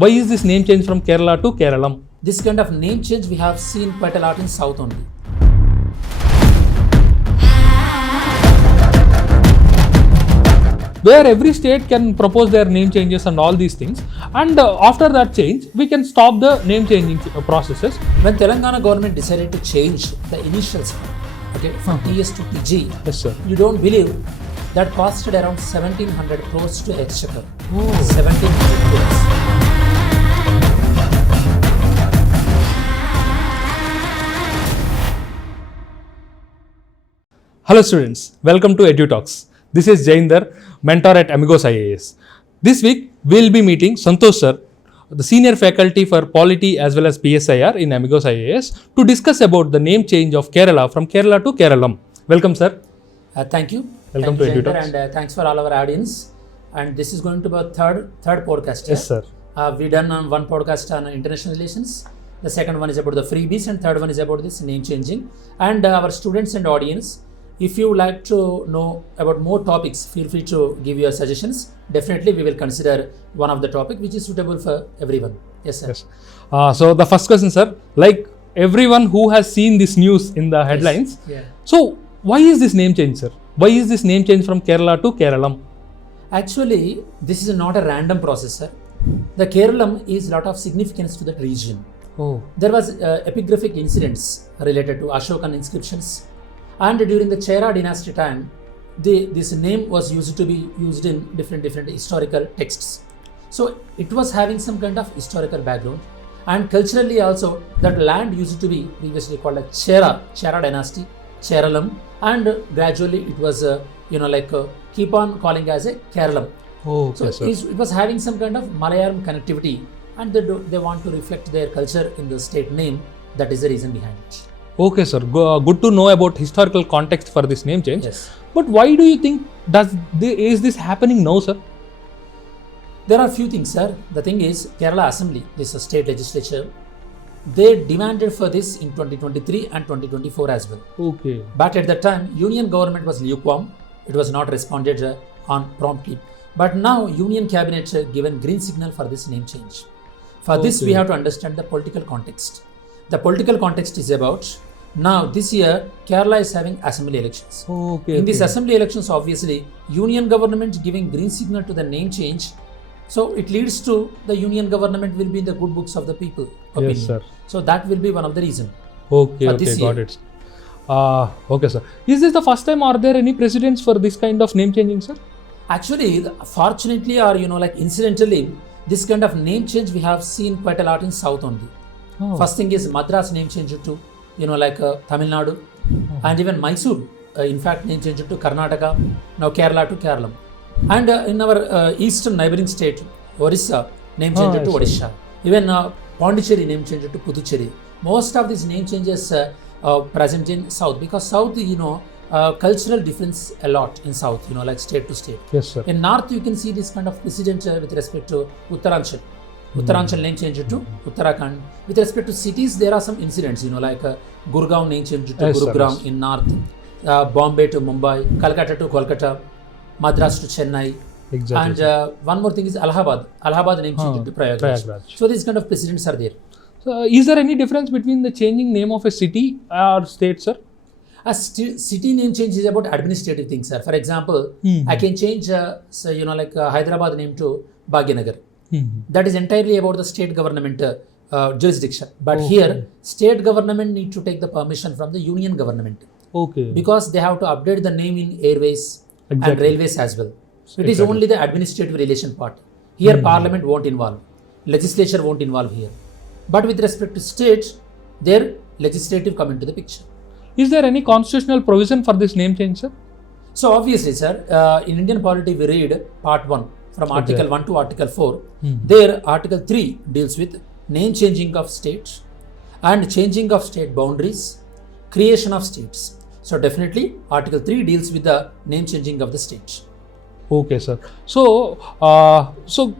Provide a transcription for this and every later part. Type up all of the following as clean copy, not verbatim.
Why is this name change from Kerala to Keralam? This kind of name change we have seen quite a lot in South only. Where every state can propose their name changes and all these things, and after that change we can stop the name changing processes. When Telangana government decided to change the initials, okay, from TS to TG, Yes, sir. you don't believe that costed around 1700 crores to Exchequer. Oh. 1700 crores. Hello students, welcome to EduTalks. This is Jainder, mentor at Amigos IAS. This week we will be meeting Santosh sir, the senior faculty for Polity as well as PSIR in Amigos IAS, to discuss about the name change of Kerala from Kerala to Keralam. Welcome sir. Thank you. Welcome Thank to you, Jainder, EduTalks. and thanks for all our audience. And this is going to be a third podcast. Yes sir. We done one podcast on international relations. The second one is about the freebies, and third one is about this name changing. And our students and audience, if you like to know about more topics, feel free to give your suggestions. Definitely, we will consider one of the topic which is suitable for everyone. Yes, sir. Yes. So the first question, sir, like everyone who has seen this news in the headlines, Yeah. so why is this name change, sir? Why is this name change from Kerala to Keralam? Actually, this is not a random process, sir. The Keralam is lot of significance to that region. Oh. There was epigraphic incidents related to Ashokan inscriptions, and during the Chera dynasty time, this name was used to be used in different historical texts. So it was having some kind of historical background, and culturally also that land used to be previously called a Chera dynasty, Keralam, and gradually it was keep on calling as a Keralam. Oh, okay, So sir. it was having some kind of Malayalam connectivity, and they want to reflect their culture in the state name. That is the reason behind it. Okay, sir. Good to know about historical context for this name change. Yes. But why do you think is this happening now, sir? There are few things, sir. The thing is, Kerala Assembly, this is state legislature, they demanded for this in 2023 and 2024 as well. Okay. But at that time, Union government was lukewarm. It was not responded on promptly. But now, Union cabinet given green signal for this name change. For this, we Okay. have to understand the political context. The political context is about, now this year, Kerala is having assembly elections. Okay. In these okay. assembly elections, obviously, Union government giving green signal to the name change. So it leads to the Union government will be in the good books of the people. Opinion. Yes, sir. So that will be one of the reason. Okay, for okay, this got year. it. Okay, sir. Is this the first time? Are there any precedents for this kind of name changing, sir? Actually, fortunately or incidentally, this kind of name change we have seen quite a lot in South only. Oh. First thing is Madras name change to Tamil Nadu, and even Mysore. In fact, name change to Karnataka. Now Kerala to Keralam, and in our eastern neighboring state, Orissa, name change to yes, Odisha. Even Pondicherry name change to Puducherry. Most of these name changes present in South, because South, cultural difference a lot in South. Like state to state. Yes, sir. In North, you can see this kind of precedent with respect to Uttaranchal. Uttaranchal name change to Uttarakhand. With respect to cities, there are some incidents, like Gurgaon name change to Yes, sir, Gurugram yes. in North, Bombay to Mumbai, Calcutta to Kolkata, Madras to Chennai. Exactly. And one more thing is Allahabad. Allahabad name change to Prayagraj. Prayagraj. So these kind of precedents are there. So, is there any difference between the changing name of a city or state, sir? A city name change is about administrative things, sir. For example, I can change, Hyderabad name to Bhagyanagar. That is entirely about the state government jurisdiction. But here, state government need to take the permission from the union government, Okay. because they have to update the name in airways and Exactly. railways as well. It is Exactly. only the administrative relation part. Here, parliament won't involve, legislature won't involve here. But with respect to state, their legislative come into the picture. Is there any constitutional provision for this name change, sir? So obviously, sir, in Indian polity, we read part 1 from Article 1 to Article 4. There, Article 3 deals with name changing of states and changing of state boundaries, creation of states. So definitely, Article 3 deals with the name changing of the states. Okay, sir. So,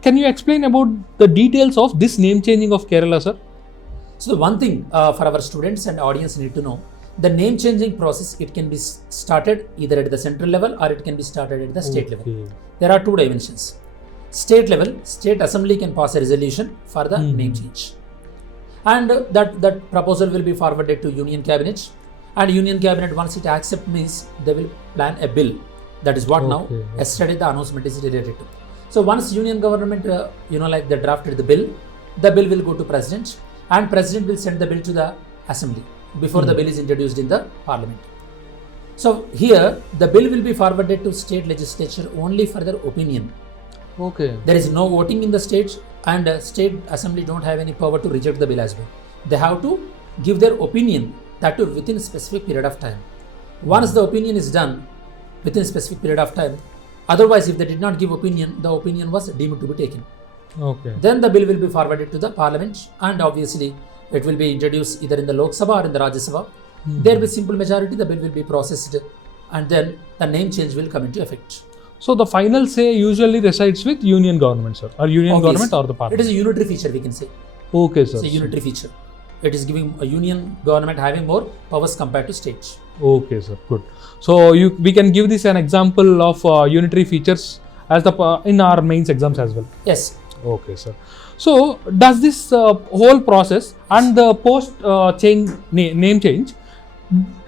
can you explain about the details of this name changing of Kerala, sir? So the one thing for our students and audience need to know, the name changing process, it can be started either at the central level or it can be started at the state level. There are two dimensions. state level, state assembly can pass a resolution for the name change. And that proposal will be forwarded to Union Cabinet. And Union Cabinet, once it accepts, means they will plan a bill. That is what now, yesterday the announcement is related to. So once Union Government, they drafted the bill will go to President, and President will send the bill to the Assembly before the bill is introduced in the Parliament. So here, the bill will be forwarded to state legislature only for their opinion. Okay. There is no voting in the states, and state assembly don't have any power to reject the bill as well. They have to give their opinion, that too within a specific period of time. Once the opinion is done within a specific period of time, otherwise if they did not give opinion, the opinion was deemed to be taken. Okay. Then the bill will be forwarded to the Parliament, and obviously it will be introduced either in the Lok Sabha or in the Rajya Sabha. There with simple majority, the bill will be processed, and then the name change will come into effect. So the final say usually resides with Union Government, sir, or Union Government or the Parliament. It is a unitary feature, we can say. Okay, sir. It's a unitary feature. It is giving a Union Government having more powers compared to states. Okay, sir. Good. So we can give this an example of unitary features as in our mains exams as well. Yes. Okay, sir. So does this whole process and the post name change,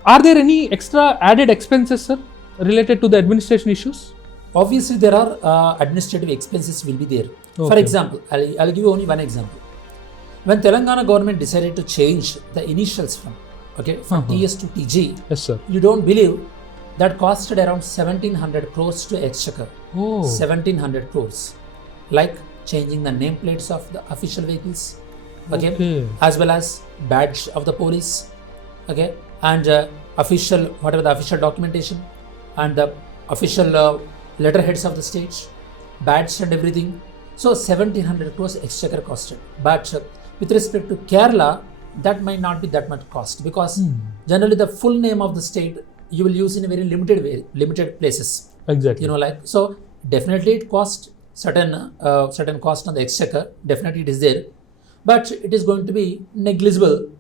are there any extra added expenses, sir, related to the administration issues? Obviously, there are administrative expenses will be there. Okay. For example, I'll give you only one example. When Telangana government decided to change the initials from TS to TG, yes, sir. You don't believe that costed around 1700 crores to Exchequer. 1700 crores. Like changing the nameplates of the official vehicles, as well as badge of the police, and official documentation, and the official letterheads of the state, badge and everything. So 1700 crores Exchequer costed. But with respect to Kerala, that might not be that much cost, because generally the full name of the state you will use in a very limited places. Exactly. So definitely it costs certain cost on the Exchequer. Definitely it is there, but it is going to be negligible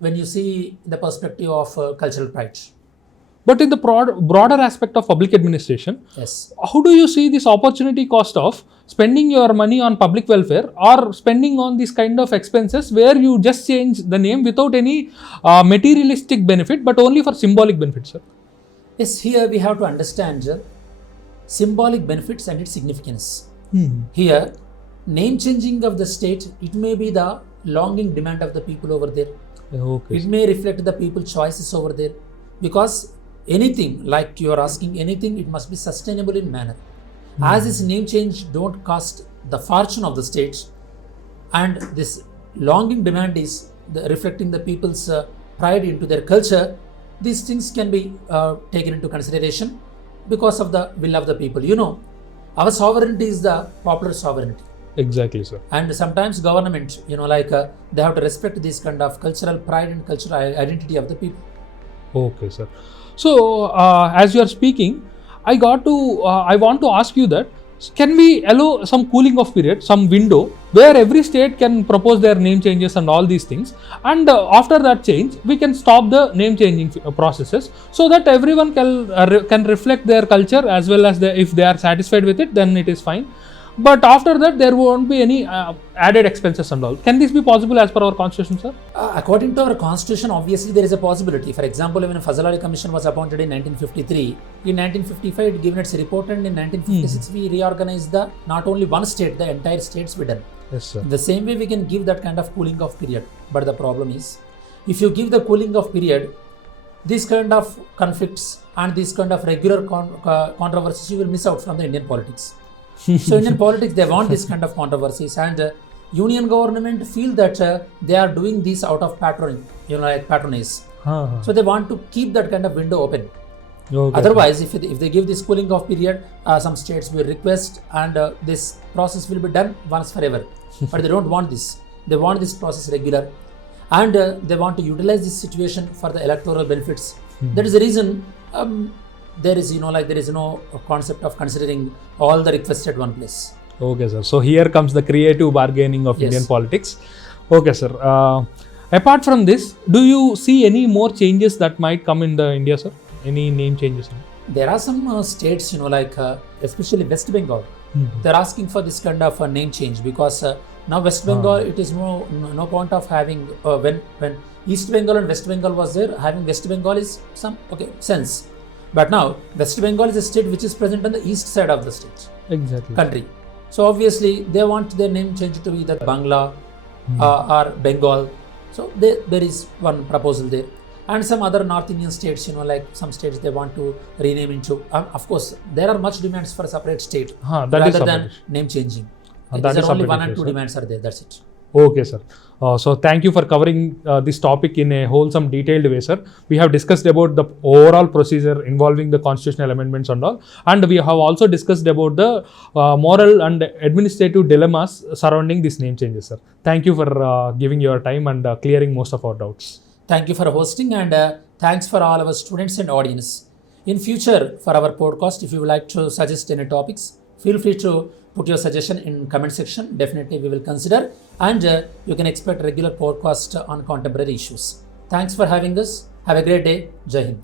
when you see the perspective of cultural pride. But in the broader aspect of public administration, yes, how do you see this opportunity cost of spending your money on public welfare or spending on this kind of expenses where you just change the name without any materialistic benefit but only for symbolic benefits, sir? Yes, here we have to understand symbolic benefits and its significance. Here, name changing of the state, it may be the longing demand of the people over there. Okay. It may reflect the people's choices over there, because anything, like you are asking, anything, it must be sustainable in manner. As this name change don't cost the fortune of the states, and this longing demand is reflecting the people's pride into their culture, these things can be taken into consideration because of the will of the people. Our sovereignty is the popular sovereignty. Exactly, sir. And sometimes government, they have to respect this kind of cultural pride and cultural identity of the people. Okay, sir. So, as you are speaking, I want to ask you that, can we allow some cooling off period, some window, where every state can propose their name changes and all these things, and after that change, we can stop the name changing processes, so that everyone can reflect their culture as well as if they are satisfied with it, then it is fine. But after that, there won't be any added expenses and all. Can this be possible as per our constitution, sir? According to our constitution, obviously there is a possibility. For example, when a Fazal Ali Commission was appointed in 1953, in 1955 it given its report, and in 1956 we reorganized not only one state, the entire states we done. Yes, sir. The same way we can give that kind of cooling off period. But the problem is, if you give the cooling off period, these kind of conflicts and these kind of regular controversies you will miss out from the Indian politics. So Indian politics, they want this kind of controversies, and union government feel that they are doing this out of patronage. So they want to keep that kind of window open. Okay. Otherwise, if they give this cooling off period, some states will request, and this process will be done once forever. But they don't want this. They want this process regular, and they want to utilize this situation for the electoral benefits. That is the reason there is no concept of considering all the requests at one place. Okay, sir. So here comes the creative bargaining of Indian politics. Okay, sir. Apart from this, do you see any more changes that might come in the India, sir? Any name changes? There are some states, especially West Bengal. They're asking for this kind of a name change because now West Bengal, it is no point of having when East Bengal and West Bengal was there, having West Bengal is some sense. But now West Bengal is a state which is present on the east side of the state country. So obviously they want their name changed to either Bangla or Bengal. So there is one proposal there. And some other North Indian states, like some states they want to rename into. Of course, there are much demands for a separate state rather than name changing. There are only one and two demands are there. That's it. Okay, sir. So thank you for covering this topic in a wholesome, detailed way, sir. We have discussed about the overall procedure involving the constitutional amendments and all, and we have also discussed about the moral and administrative dilemmas surrounding this name changes, sir. Thank you for giving your time and clearing most of our doubts. Thank you for hosting, and thanks for all our students and audience. In future, for our podcast, if you would like to suggest any topics, feel free to put your suggestion in comment section. Definitely we will consider, and you can expect regular podcast on contemporary issues. Thanks for having us. Have a great day. Jai Hind.